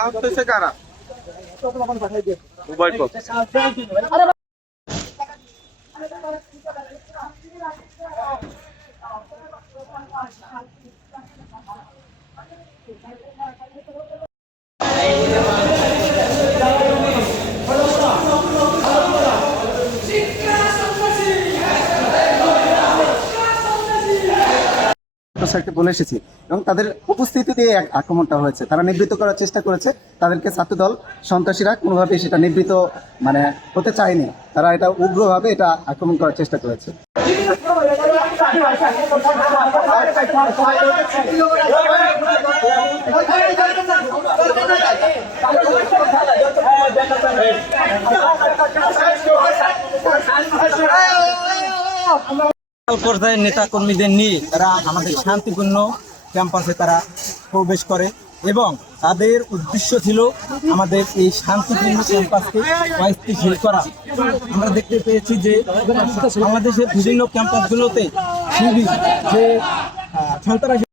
আহত হয়েছে কারা? উভয় পক্ষ। স্যারকে বলে এসেছি এবং তাদের উপস্থিতিতে আক্রমণটা হয়েছে। তারা নিবৃত্ত করার চেষ্টা করেছে, তাদেরকে ছাত্রদল সন্ত্রাসীরা কোনোভাবে সেটা নিবৃত্ত হতে চায়নি। তারা এটা উগ্রভাবে এটা আক্রমণ করার চেষ্টা করেছে। পর্যায়ের নেতা কর্মীদের নিয়ে তারা আমাদের শান্তিপূর্ণ ক্যাম্পাসে তারা প্রবেশ করে এবং তাদের উদ্দেশ্য ছিল আমাদের এই শান্তিপূর্ণ ক্যাম্পাসকে অস্থিতিশীল করা। আমরা দেখতে পেয়েছি যে বাংলাদেশের বিভিন্ন ক্যাম্পাসগুলোতে যে সন্ত্রাসী